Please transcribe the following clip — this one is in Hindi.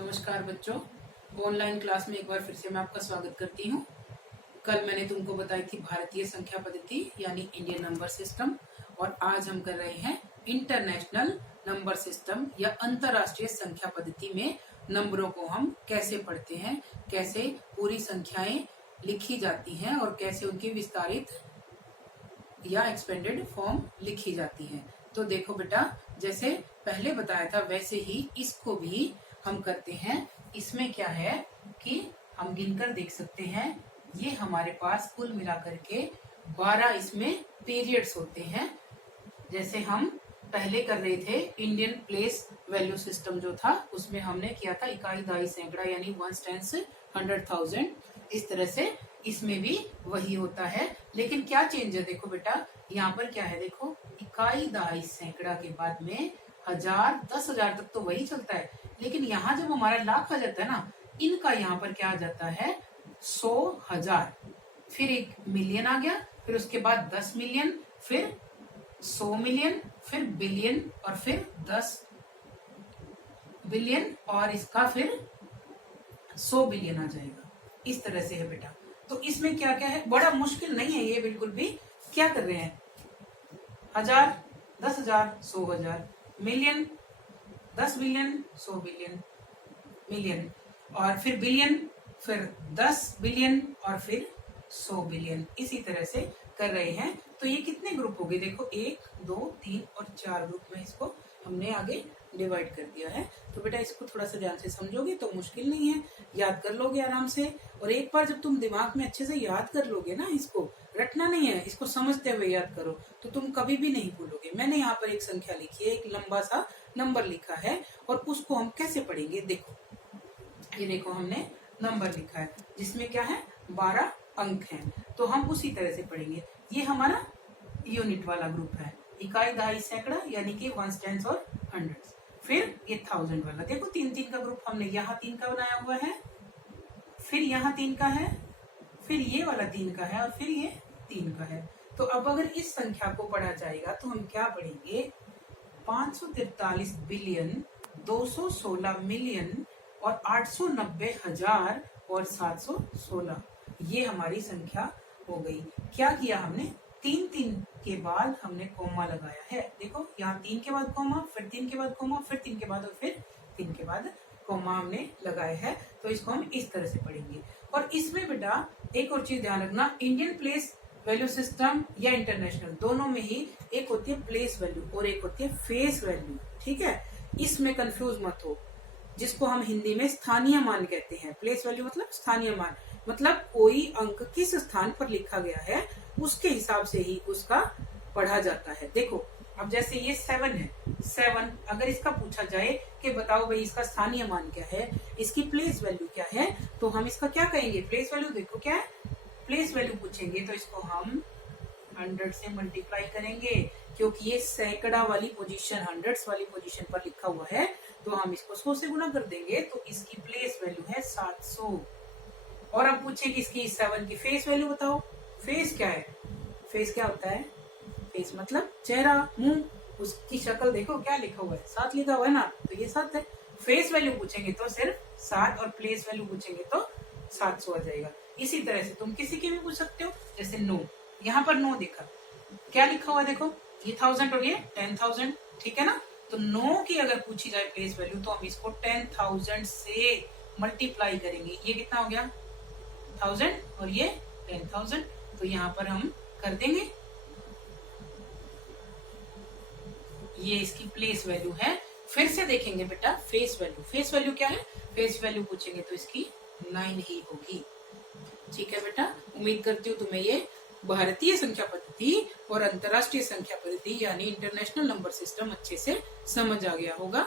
नमस्कार बच्चों, ऑनलाइन क्लास में एक बार फिर से मैं आपका स्वागत करती हूँ। कल मैंने तुमको बताई थी भारतीय संख्या पद्धति यानी इंडियन नंबर सिस्टम, और आज हम कर रहे हैं इंटरनेशनल नंबर सिस्टम या अंतरराष्ट्रीय संख्या पद्धति में नंबरों को हम कैसे पढ़ते हैं, कैसे पूरी संख्याएं लिखी जाती हैं और कैसे उनकी विस्तारित या एक्सपेंडेड फॉर्म लिखी जाती है। तो देखो बेटा, जैसे पहले बताया था वैसे ही इसको भी हम करते हैं। इसमें क्या है कि हम गिनकर देख सकते हैं, ये हमारे पास कुल मिलाकर के 12 इसमें पीरियड्स होते हैं। जैसे हम पहले कर रहे थे इंडियन प्लेस वैल्यू सिस्टम जो था, उसमें हमने किया था इकाई दहाई सैकड़ा यानी 1 टेंस 100,000। इस तरह से इसमें भी वही होता है, लेकिन क्या चेंज है देखो बेटा, यहाँ पर क्या है देखो, इकाई दहाई सैकड़ा के बाद में 1000 10,000 तक तो वही चलता है, लेकिन यहाँ जब हमारा लाख आ जाता है ना, इनका यहाँ पर क्या आ जाता है 100,000, फिर 1 मिलियन आ गया, फिर उसके बाद 10 मिलियन, फिर 100 मिलियन, फिर बिलियन, और फिर 10 बिलियन, और इसका फिर 100 बिलियन आ जाएगा। इस तरह से है बेटा। तो इसमें क्या क्या है, बड़ा मुश्किल नहीं है ये बिल्कुल भी। क्या कर रहे हैं, 1000 10,000 100,000, मिलियन 10 बिलियन 100 बिलियन मिलियन, और फिर बिलियन, फिर 10 बिलियन, और फिर 100 बिलियन। इसी तरह से कर रहे हैं। तो ये कितने ग्रुप हो गए देखो, 1 2 3 और 4 ग्रुप में इसको हमने आगे डिवाइड कर दिया है। तो बेटा इसको थोड़ा सा ध्यान से समझोगे तो मुश्किल नहीं है, याद कर लोगे आराम से। और एक बार जब तुम दिमाग में अच्छे से याद कर लोगे ना, इसको रटना नहीं है, इसको समझते हुए याद करो, तो तुम कभी भी नहीं भूलोगे। मैंने यहाँ पर एक संख्या लिखी है, एक लंबा सा नंबर लिखा है, और उसको हम कैसे पढ़ेंगे देखो। ये देखो हमने नंबर लिखा है जिसमें क्या है 12 अंक हैं, तो हम उसी तरह से पढ़ेंगे। ये हमारा यूनिट वाला ग्रुप है, इकाई दहाई सैकड़ा यानी कि 1 टेंस और 100। फिर ये 1000 वाला देखो, 3 का ग्रुप हमने यहाँ 3 का बनाया हुआ है, फिर यहाँ 3 का है, फिर ये वाला 3 का है, और फिर ये 3 का है। तो अब अगर इस संख्या को पढ़ा जाएगा तो हम क्या पढ़ेंगे, 543 बिलियन 216 मिलियन और 890,000 और 716, ये हमारी संख्या हो गई। क्या किया हमने, 3 के बाद हमने कोमा लगाया है। देखो यहाँ 3 के बाद कोमा, फिर 3 के बाद कोमा, फिर 3 के बाद, और फिर 3 के बाद कोमा हमने लगाया है। तो इसको हम इस तरह से पढ़ेंगे। और इसमें बेटा एक और चीज ध्यान रखना, इंडियन प्लेस वैल्यू सिस्टम या इंटरनेशनल, दोनों में ही एक होती है प्लेस वैल्यू और एक होती है फेस वैल्यू। ठीक है, इसमें कंफ्यूज मत हो। जिसको हम हिंदी में स्थानीय मान कहते हैं, प्लेस वैल्यू मतलब स्थानीय मान, मतलब कोई अंक किस स्थान पर लिखा गया है उसके हिसाब से ही उसका पढ़ा जाता है। देखो अब जैसे ये 7 है, 7 अगर इसका पूछा जाए कि बताओ भाई इसका स्थानीय मान क्या है, इसकी प्लेस वैल्यू क्या है, तो हम इसका क्या कहेंगे, प्लेस वैल्यू देखो क्या है, प्लेस वैल्यू पूछेंगे तो इसको हम 100 से मल्टीप्लाई करेंगे, क्योंकि ये सैकड़ा वाली पोजीशन, 100 वाली पोजीशन पर लिखा हुआ है, तो हम इसको 100 से गुना कर देंगे, तो इसकी प्लेस वैल्यू है 700। और अब पूछेंगे इसकी 7 की फेस वैल्यू बताओ। फेस क्या है, फेस क्या होता है, फेस मतलब चेहरा, मुंह, उसकी शक्ल देखो क्या लिखा हुआ है, 7 लिखा हुआ है ना, तो ये 7 है। फेस वैल्यू पूछेंगे तो सिर्फ 7, और प्लेस वैल्यू पूछेंगे तो 700 आ जाएगा। इसी तरह से तुम किसी की भी पूछ सकते हो, जैसे 9, यहाँ पर 9 देखा, क्या लिखा हुआ है देखो, ये 1000 और ये 10,000, ठीक है ना। तो 9 की अगर पूछी जाए प्लेस वैल्यू तो हम इसको 10,000 से मल्टीप्लाई करेंगे। ये कितना हो गया 1000 और ये 10,000, तो यहाँ पर हम कर देंगे, ये इसकी प्लेस वैल्यू है। फिर से देखेंगे बेटा फेस वैल्यू, फेस वैल्यू क्या है, फेस वैल्यू पूछेंगे तो इसकी 9 ही होगी। ठीक है बेटा, उम्मीद करती हूँ तुम्हें ये भारतीय संख्या पद्धति और अंतरराष्ट्रीय संख्या पद्धति यानी इंटरनेशनल नंबर सिस्टम अच्छे से समझ आ गया होगा।